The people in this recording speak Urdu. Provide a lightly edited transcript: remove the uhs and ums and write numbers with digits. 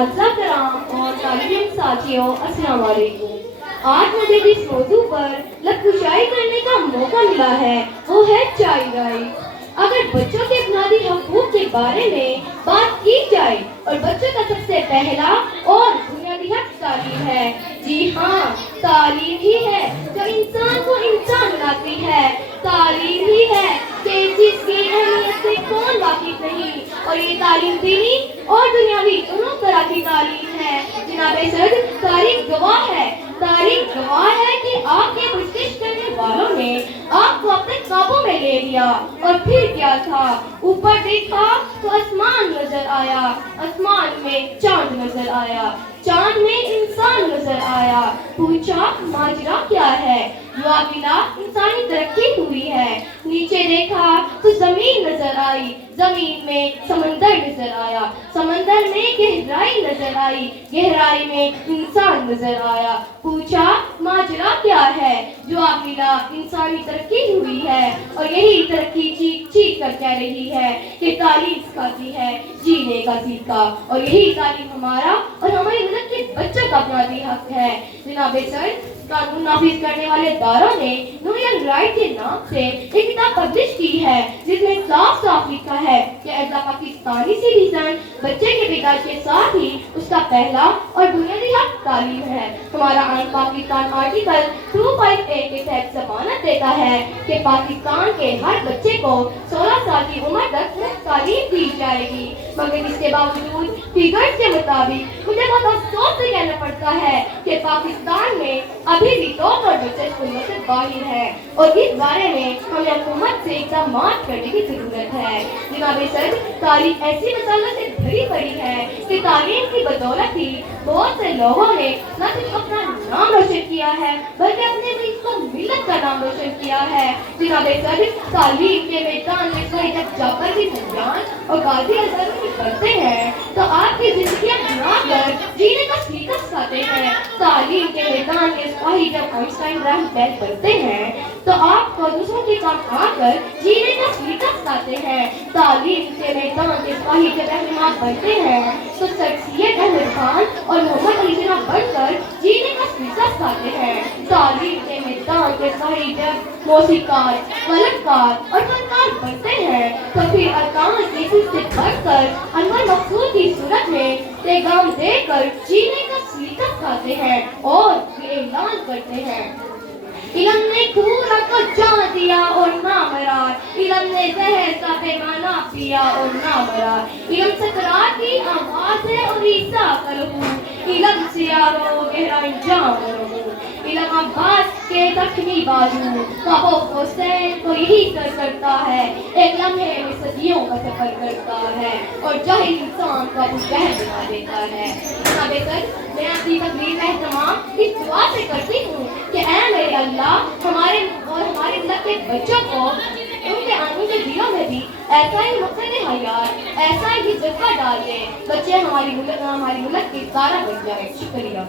اساتذہ کرام اور طالب علم ساتھیوں، السلام علیکم۔ آج مجھے جس موضوع پر لفظ کرنے کا موقع ملا ہے وہ ہے چائلڈ رائٹ۔ اگر بچوں کے بنیادی حقوق کے بارے میں بات کی جائے اور بچوں کا سب سے پہلا اور بنیادی حق تعلیم ہے، جی ہاں، تعلیم ہی ہے جو انسان کو انسان بناتی ہے، تعلیم ہی ہے کہ جس کی اہمیت سے کون واقف نہیں، اور یہ تعلیم دینی اور دنیاوی دونوں طرح کی تعلیم ہے۔ جناب صدر، تاریخ گواہ ہے کہ آپ کے پرستش کرنے والوں نے آپ کو اپنے قابو میں لے لیا، اور پھر کیا تھا؟ اوپر دیکھا تو آسمان نظر آیا، آسمان میں چاند نظر آیا، چاند میں انسان نظر آیا۔ پوچھا ماجرا کیا ہے؟ جواب ملا انسانی ترقی ہوئی ہے۔ نیچے دیکھا تو زمین نظر آئی، زمین میں سمندر نظر آیا، سمندر میں گہرائی نظر آئی، گہرائی میں انسان نظر آیا۔ پوچھا ماجرا کیا ہے؟ جواب ملا انسانی ترقی ہوئی ہے، اور یہی ترقی چیخ چیخ کر کہہ رہی ہے کہ تعلیم سکھاتی ہے جینے کا طریقہ، اور یہی تعلیم ہمارا اور ہمارے ملک کے بچوں کا بنیادی حق ہے۔ جناب سر، قانون نافذ کرنے والے اداروں نے نو ینگ رائٹ کے نام سے ایک کتاب پبلش کی ہے جس میں صاف صاف لکھا ہے کہ ایز اے پاکستانی سٹیزن بچے کے پیدائش کے ساتھ ہی اس کا پہلا اور بنیادی حق تعلیم ہے۔ ہمارا آئین پاکستان آرٹیکل 25A کے تحت ضمانت دیتا ہے کہ پاکستان کے ہر بچے کو 16 سال کی عمر تک مفت تعلیم دی جائے گی، مگر اس کے باوجود فیگرز کے مطابق مجھے بہت افسوس سے کہنا پڑتا ہے کہ پاکستان میں ابھی بھی 2 بچے اسکولوں سے باہر ہے، اور اس بارے میں ہمیں حکومت سے اقدامات کرنے کی ضرورت ہے۔ جناب صدر، تعلیم ایسی مسائل سے بھری پڑی ہے کہ تعلیم کی بدولت ہی بہت سے لوگوں نے نہ صرف اپنا نام روشن کیا ہے بلکہ اپنے ملک کو ملت کا نام روشن کیا ہے۔ جناب صدر، تعلیم کے میدان میں کوئی جب جا کر بھی بنیان اور غازی اظہر کی کرتے ہیں تو آپ کی زندگیاں بنا کر جینے کا سلیقہ سکھاتے ہیں۔ تعلیم کے میدان میں سپاہی جب آئنسٹائن رحم بیل بنتے ہیں تو آپ کو دوسروں کے کام آ کر جینے کا سلیقہ سکھاتے ہیں۔ تعلیم کے میدان کے سپاہی جب رہنما بنتے ہیں تو سر سید احمد خان اور محمد علی جناح بن کر جینے کا سلیقہ سکھاتے ہیں۔ تعلیم کے میدان کے سپاہی جب موسیقار، قلمکار اور فنکار بنتے ہیں تو پھر ارکان سے بڑھ کر انور مقصود کی صورت میں پیغام دے کر جینے کا سلیقہ سکھاتے ہیں اور یہ اعلان کرتے ہیں: علم نے کھورا کو جان دیا اور نہ مرا، علم نے زہر کا پیمانہ پیا اور نہ مرا، علم سکرات کی آواز ہے اور عیسیٰ کا لہو، علم سیاروں گہرا انجام رہو، علم عباس کے زخمی بازو خوابوں حسین کو یہی سر کرتا ہے، ایک لمحے میں صدیوں کا سفر کرتا ہے اور جاہل انسان کو ابو جہل بنا دیتا ہے۔ جناب سر، میں اپنی تقریر کا اہتمام اس دعا سے کرتی ہوں کہ اے میرے اللہ، ہمارے اور ہمارے ملک کے بچوں کو ان کے دلوں میں بھی ایسا ہی مقصد حیات، ایسا ہی جذبہ ڈال دیں، بچے ہماری ملک کی تارہ بن جائے۔ شکریہ۔